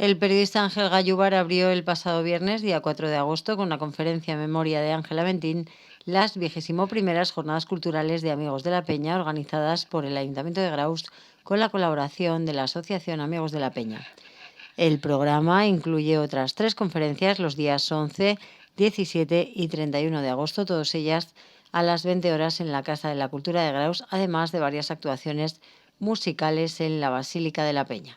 El periodista Ángel Gallúbar abrió el pasado viernes, día 4 de agosto, con una conferencia en memoria de Ángel Aventín, las 21ª Jornadas Culturales de Amigos de la Peña, organizadas por el Ayuntamiento de Graus con la colaboración de la Asociación Amigos de la Peña. El programa incluye otras 3 conferencias los días 11, 17 y 31 de agosto, todas ellas a las 20 horas en la Casa de la Cultura de Graus, además de varias actuaciones musicales en la Basílica de la Peña.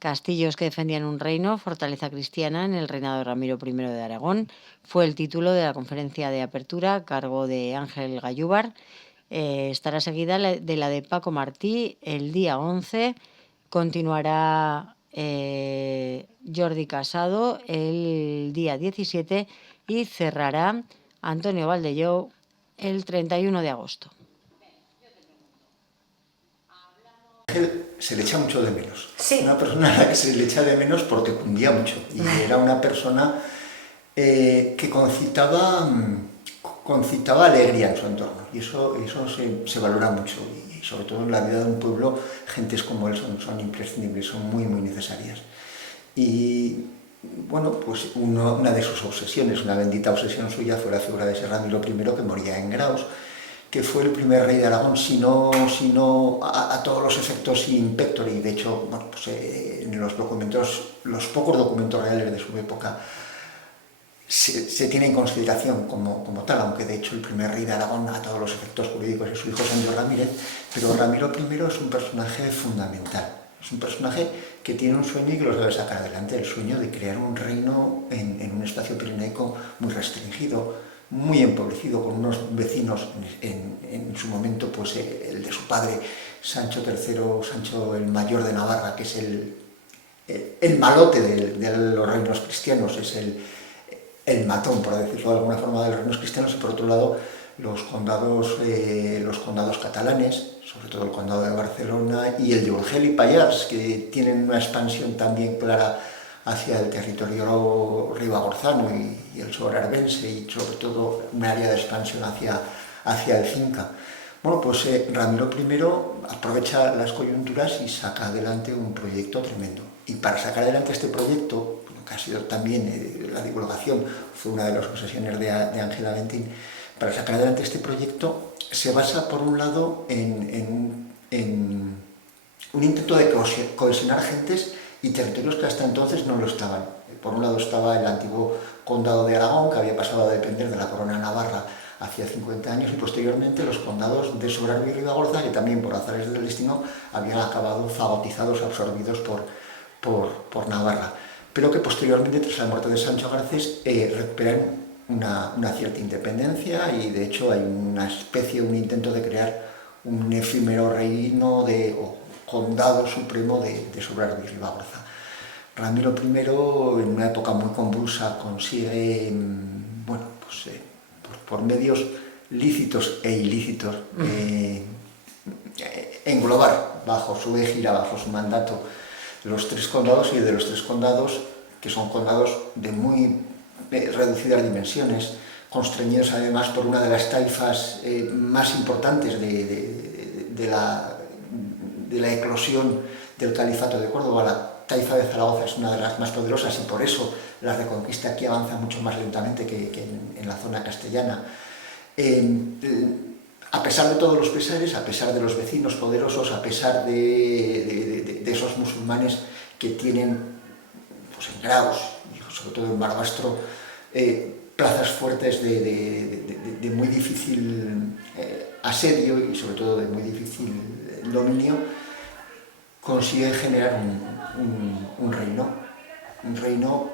Castillos que defendían un reino, fortaleza cristiana en el reinado de Ramiro I de Aragón, fue el título de la conferencia de apertura a cargo de Ángel Gallúbar. Estará seguida de la de Paco Martí el día 11. Continuará Jordi Casado el día 17 y cerrará Antonio Valdelló el 31 de agosto. Se le echa mucho de menos. Sí. Una persona a la que se le echa de menos porque cundía mucho. Y era una persona que concitaba alegría en su entorno. Y eso se valora mucho. Y sobre todo en la vida de un pueblo, gentes como él son imprescindibles, son muy, muy necesarias. Y bueno, pues una de sus obsesiones, una bendita obsesión suya, fue la figura de ese Ramiro I que moría en Graus, que fue el primer rey de Aragón, sino a todos los efectos sin pectore. Y de hecho, bueno, pues, en los pocos documentos reales de su época se tiene en consideración como tal, aunque de hecho el primer rey de Aragón a todos los efectos jurídicos es su hijo Sancho Ramírez, pero Ramiro I es un personaje fundamental. Es un personaje que tiene un sueño y que lo debe sacar adelante, el sueño de crear un reino en un espacio pirenaico muy restringido, muy empobrecido, con unos vecinos en su momento, pues el de su padre, Sancho III, Sancho el Mayor de Navarra, que es el malote de los reinos cristianos, es el matón, por decirlo de alguna forma, de los reinos cristianos, y por otro lado los condados catalanes, sobre todo el condado de Barcelona y el de Urgell y Pallars, que tienen una expansión también clara hacia el territorio ribagorzano y el sobrarbense, y sobre todo un área de expansión hacia el Cinca. Bueno, pues Ramiro I aprovecha las coyunturas y saca adelante un proyecto tremendo. Y para sacar adelante este proyecto, que ha sido también la divulgación, fue una de las obsesiones de Ángel Aventín, para sacar adelante este proyecto se basa, por un lado, en un intento de cohesionar gentes y territorios que hasta entonces no lo estaban. Por un lado estaba el antiguo condado de Aragón, que había pasado a depender de la corona navarra hacía 50 años, y posteriormente los condados de Sobrarbe y Ribagorza, que también por azares del destino habían acabado fagotizados, absorbidos por Navarra, pero que posteriormente, tras la muerte de Sancho Garcés, recuperan una cierta independencia, y de hecho hay una especie, un intento de crear un efímero reino o condado supremo de Sobrarbe y Ribagorza. Ramiro I, en una época muy convulsa, consigue, bueno, pues por medios lícitos e ilícitos, englobar bajo su égida, bajo su mandato, los 3 condados, y de los 3 condados, que son condados de muy reducidas dimensiones, constreñidos además por una de las taifas más importantes de la eclosión del Califato de Córdoba. La taifa de Zaragoza es una de las más poderosas, y por eso la reconquista aquí avanza mucho más lentamente que en la zona castellana. A pesar de todos los pesares, a pesar de los vecinos poderosos, a pesar de esos musulmanes que tienen, pues en Graus, y sobre todo en Barbastro, plazas fuertes de muy difícil asedio y sobre todo de muy difícil dominio, consigue generar un reino,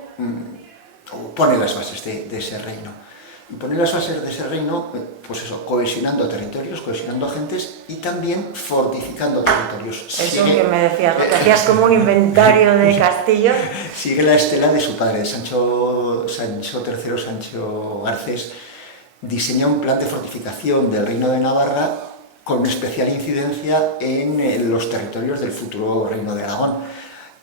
o pone las bases de ese reino. Y pone las bases de ese reino, pues eso, cohesionando territorios, cohesionando gentes y también fortificando territorios. Eso que me decías, ¿no? Que hacías como un inventario de castillos. Sigue la estela de su padre, Sancho III, Sancho Garcés. Diseña un plan de fortificación del Reino de Navarra con especial incidencia en los territorios del futuro Reino de Aragón.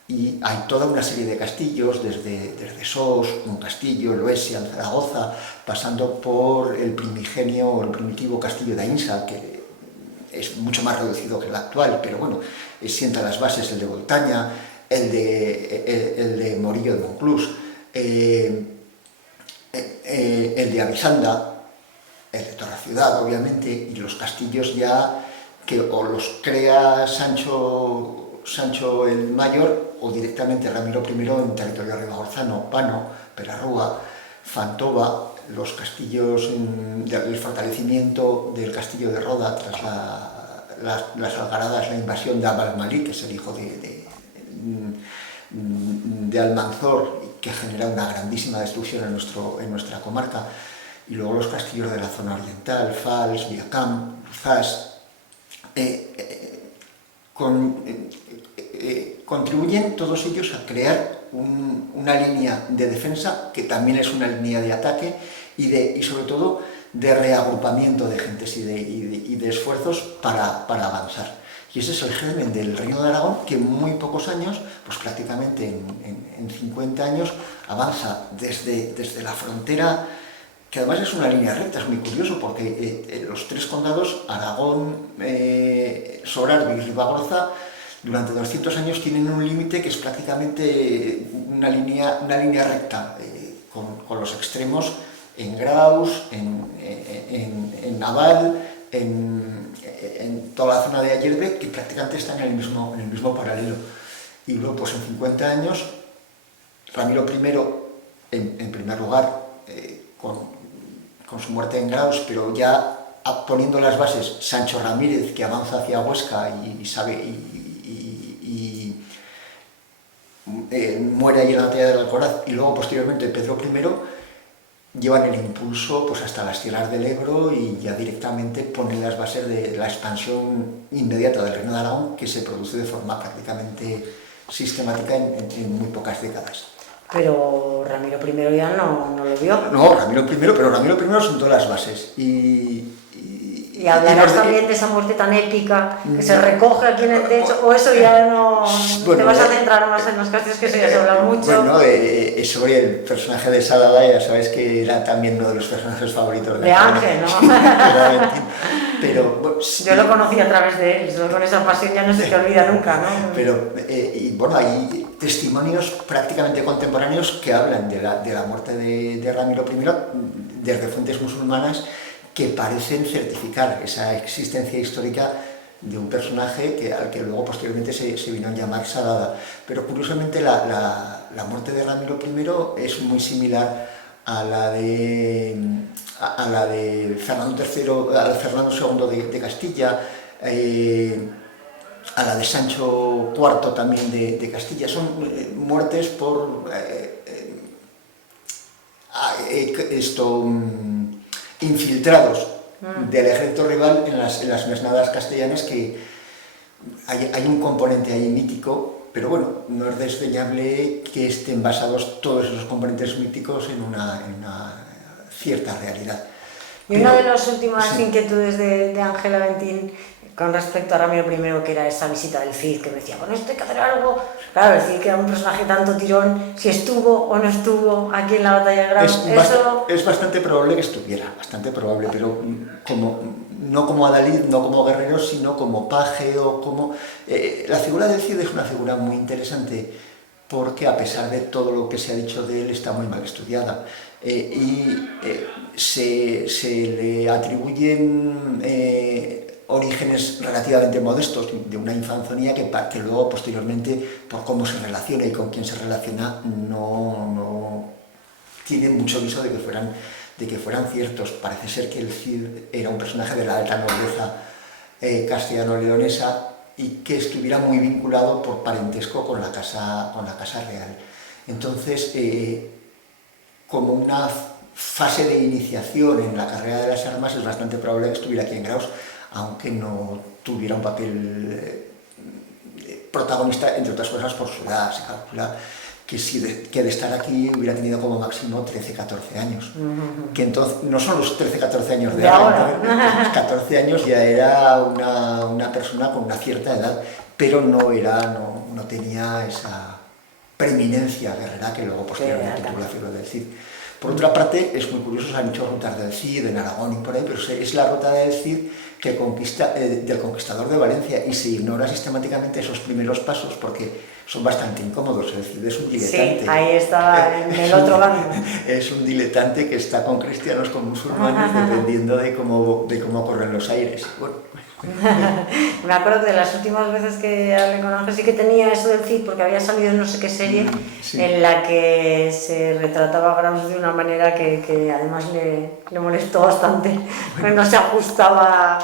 Y hay toda una serie de castillos, desde Sos, un castillo, Loesia, Zaragoza, pasando por el primigenio o el primitivo castillo de Ainsa, que es mucho más reducido que el actual, pero bueno, sienta las bases, el de Boltaña, el de Morillo de Monclús, el de Avisanda, el de Torreciudad, obviamente, y los castillos ya que o los crea Sancho el Mayor o directamente Ramiro I en territorio ribagorzano, Pano, Perarrúa, Fantova, los castillos, el fortalecimiento del castillo de Roda tras las algaradas, la invasión de Abd al-Malik, que es el hijo de Almanzor, que genera una grandísima destrucción en nuestra comarca, y luego los castillos de la zona oriental, Fals, Viacamp, Zas, contribuyen todos ellos a crear una línea de defensa que también es una línea de ataque y sobre todo de reagrupamiento de gentes y de esfuerzos para avanzar. Y ese es el germen del Reino de Aragón, que en muy pocos años, pues prácticamente en 50 años, avanza desde la frontera, que además es una línea recta, es muy curioso, porque los tres condados, Aragón, Sobrarbe y Ribagorza, durante 200 años tienen un límite que es prácticamente una línea recta, con los extremos en Graus, en Naval, en toda la zona de Ayerbe, que prácticamente están en el mismo paralelo. Y luego, pues en 50 años, Ramiro I, en primer lugar, con su muerte en Graus, pero ya poniendo las bases, Sancho Ramírez, que avanza hacia Huesca muere ahí en la batalla del Alcoraz, y luego posteriormente Pedro I, llevan el impulso pues hasta las tierras del Ebro y ya directamente ponen las bases de la expansión inmediata del Reino de Aragón, que se produce de forma prácticamente sistemática en muy pocas décadas. Pero Ramiro I ya no lo vio. No, Ramiro I, pero Ramiro I sentó las bases. Y hablarás también de esa muerte tan épica que se recoge aquí en el techo, o eso ya no. Bueno, te vas a centrar más en los castillos, que eso ya se habla mucho. Bueno, sobre el personaje de Salada, ya sabes que era también uno de los personajes favoritos de Ángel, ¿no? Pero, bueno, yo lo conocí a través de él, con esa pasión ya no se te olvida nunca, ¿no? Pero, y bueno, hay testimonios prácticamente contemporáneos que hablan de la muerte de Ramiro I desde fuentes musulmanas, que parecen certificar esa existencia histórica de un personaje al que luego posteriormente se vino a llamar Salada. Pero curiosamente la muerte de Ramiro I es muy similar a la de Fernando II, a Fernando II de Castilla, a la de Sancho IV también de Castilla. Son muertes por infiltrados del ejército rival en las mesnadas castellanas, que hay un componente ahí mítico, pero bueno, no es desdeñable que estén basados todos esos componentes míticos en una cierta realidad. Y una de las últimas inquietudes de Ángel Aventín con respecto a Ramiro I, que era esa visita del Cid, que me decía, con esto hay que hacer algo. Claro, decir que era un personaje tanto tirón, si estuvo o no estuvo aquí en la batalla de Graus, es bastante probable que estuviera, bastante probable, pero no como adalid, no como guerrero, sino como paje o como... la figura del Cid es una figura muy interesante, porque a pesar de todo lo que se ha dicho de él, está muy mal estudiada. Se le atribuyen orígenes relativamente modestos, de una infanzonía que luego posteriormente, por cómo se relaciona y con quién se relaciona, no tiene mucho viso de que fueran ciertos. Parece ser que el Cid era un personaje de la alta nobleza castellano-leonesa y que estuviera muy vinculado por parentesco con la casa real. Entonces, como una fase de iniciación en la carrera de las armas, es bastante probable que estuviera aquí en Graus, aunque no tuviera un papel protagonista, entre otras cosas por su edad. Se calcula que de estar aquí hubiera tenido como máximo 13-14 años, que entonces no son los 13-14 años de ahora, ¿no? Los 14 años ya era una persona con una cierta edad, pero no tenía esa preeminencia guerrera que luego posteriormente tuvo la figura del Cid. Por otra parte, es muy curioso, se han hecho rutas del Cid, en Aragón y por ahí, pero es la ruta del Cid del conquistador de Valencia, y se ignora sistemáticamente esos primeros pasos porque son bastante incómodos. El Cid es un diletante. Sí, ahí está en el otro bando. Es un diletante que está con cristianos, con musulmanes, dependiendo de cómo corren los aires. Bueno. Me acuerdo de las últimas veces que hablé con Ángel, sí que tenía eso del Cid, porque había salido en no sé qué serie, sí, en la que se retrataba a Graus de una manera que además le molestó bastante, pues no se ajustaba.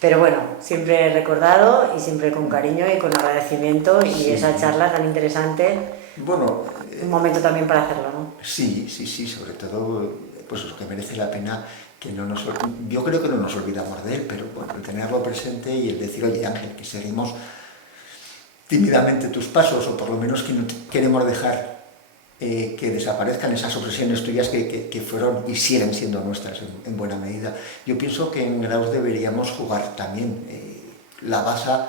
Pero bueno, siempre recordado y siempre con cariño y con agradecimiento, y sí, esa charla tan interesante, bueno, un momento también para hacerlo, ¿no? Sí, sobre todo, pues lo que merece la pena, que yo creo que no nos olvidamos de él, pero bueno, el tenerlo presente y el decir, oye Ángel, que seguimos tímidamente tus pasos, o por lo menos que no queremos dejar que desaparezcan esas obsesiones tuyas que fueron y siguen siendo nuestras en buena medida. Yo pienso que en Graus deberíamos jugar también la baza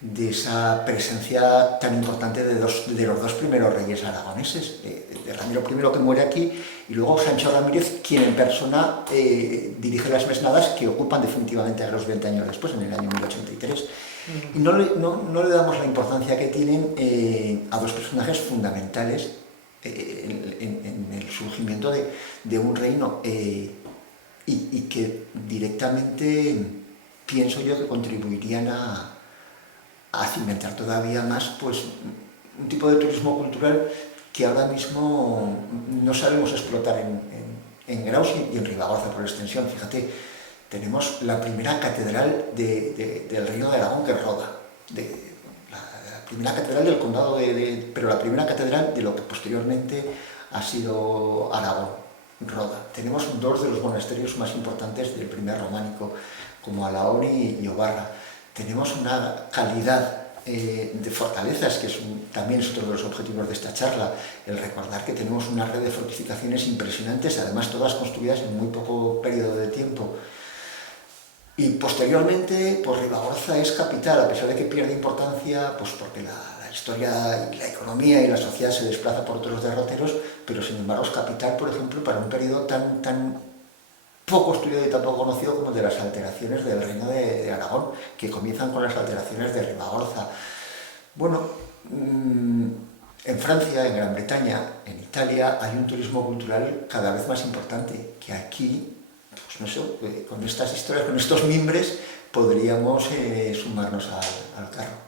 de esa presencia tan importante de los dos primeros reyes aragoneses, de Ramiro I, que muere aquí, y luego Sancho Ramírez, quien en persona dirige las mesnadas que ocupan definitivamente a Graus 20 años después, en el año 1083. Y no le damos la importancia que tienen a dos personajes fundamentales en el surgimiento de un reino, y que directamente pienso yo que contribuirían a cimentar todavía más, pues, un tipo de turismo cultural que ahora mismo no sabemos explotar en Graus y en Ribagorza por extensión. Fíjate, tenemos la primera catedral del Reino de Aragón, que es Roda, la primera catedral del condado pero la primera catedral de lo que posteriormente ha sido Aragón, Roda. Tenemos dos de los monasterios más importantes del primer románico, como Alahori y Obarra. Tenemos una calidad de fortalezas, que también es otro de los objetivos de esta charla, el recordar que tenemos una red de fortificaciones impresionantes, además todas construidas en muy poco periodo de tiempo. Y posteriormente, pues Ribagorza es capital, a pesar de que pierde importancia, pues porque la historia y la economía y la sociedad se desplaza por otros derroteros, pero sin embargo es capital, por ejemplo, para un periodo tan poco estudiado y tan poco conocido como el de las alteraciones del Reino de Aragón, que comienzan con las alteraciones de Ribagorza. Bueno, en Francia, en Gran Bretaña, en Italia, hay un turismo cultural cada vez más importante, que aquí, pues no sé, con estas historias, con estos mimbres, podríamos sumarnos al carro.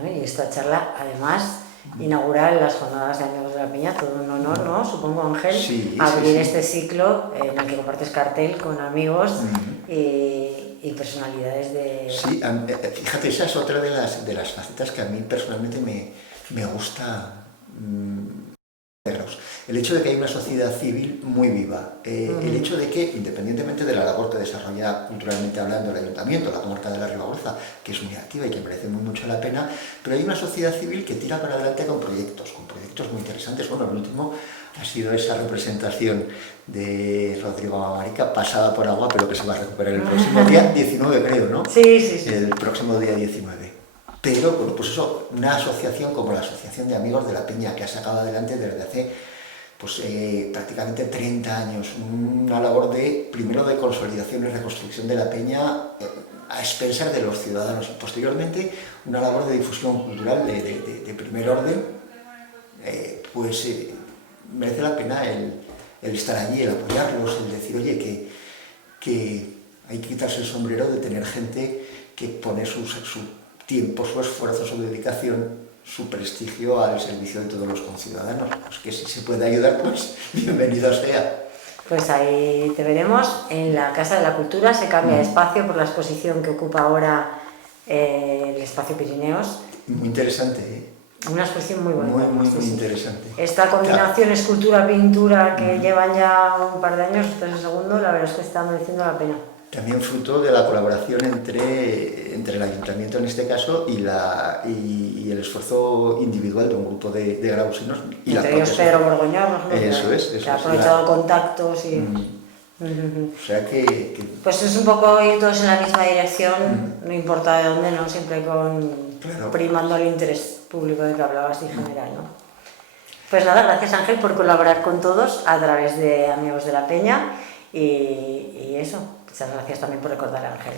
Bueno, y esta charla, además, inaugurar las jornadas de Amigos de la Peña, todo un honor, ¿no? Supongo, Ángel, sí, abrir sí. Este ciclo en el que compartes cartel con amigos y personalidades de... Sí, fíjate, esa es otra de las facetas que a mí personalmente me gusta de Graus. El hecho de que hay una sociedad civil muy viva, el hecho de que, independientemente de la labor que desarrolla culturalmente hablando el Ayuntamiento, la comarca de la Ribagorza, que es muy activa y que merece mucho la pena, pero hay una sociedad civil que tira para adelante con proyectos muy interesantes. Bueno, el último ha sido esa representación de Rodrigo Mamarica, pasada por agua, pero que se va a recuperar el próximo día 19, creo, ¿no? Sí. El próximo día 19. Pero, bueno, pues eso, una asociación como la Asociación de Amigos de la Peña, que ha sacado adelante desde hace prácticamente 30 años, una labor primero de consolidación y reconstrucción de la Peña a expensas de los ciudadanos, y posteriormente una labor de difusión cultural de primer orden, merece la pena el estar allí, el apoyarlos, el decir, oye, que hay que quitarse el sombrero de tener gente que pone su tiempo, su esfuerzo, su dedicación, su prestigio al servicio de todos los conciudadanos. Pues que si se puede ayudar, pues bienvenido sea. Pues ahí te veremos. En la Casa de la Cultura se cambia de espacio por la exposición que ocupa ahora el Espacio Pirineos. Muy interesante, ¿eh? Una exposición muy bonita. Muy interesante. Esta combinación escultura-pintura que llevan ya un par de años, este es el segundo, la verdad es que está mereciendo la pena. También fruto de la colaboración entre el Ayuntamiento en este caso y el esfuerzo individual de un grupo de grausinos. Entre ellos Pedro Borgoñón, ¿no? Eso es. Que ha aprovechado contactos y... O sea que... Pues es un poco ir todos en la misma dirección, no importa de dónde, ¿no? Siempre primando el interés público de que hablabas y general, ¿no? Pues nada, gracias Ángel por colaborar con todos a través de Amigos de la Peña y eso, muchas gracias también por recordar a Ángel.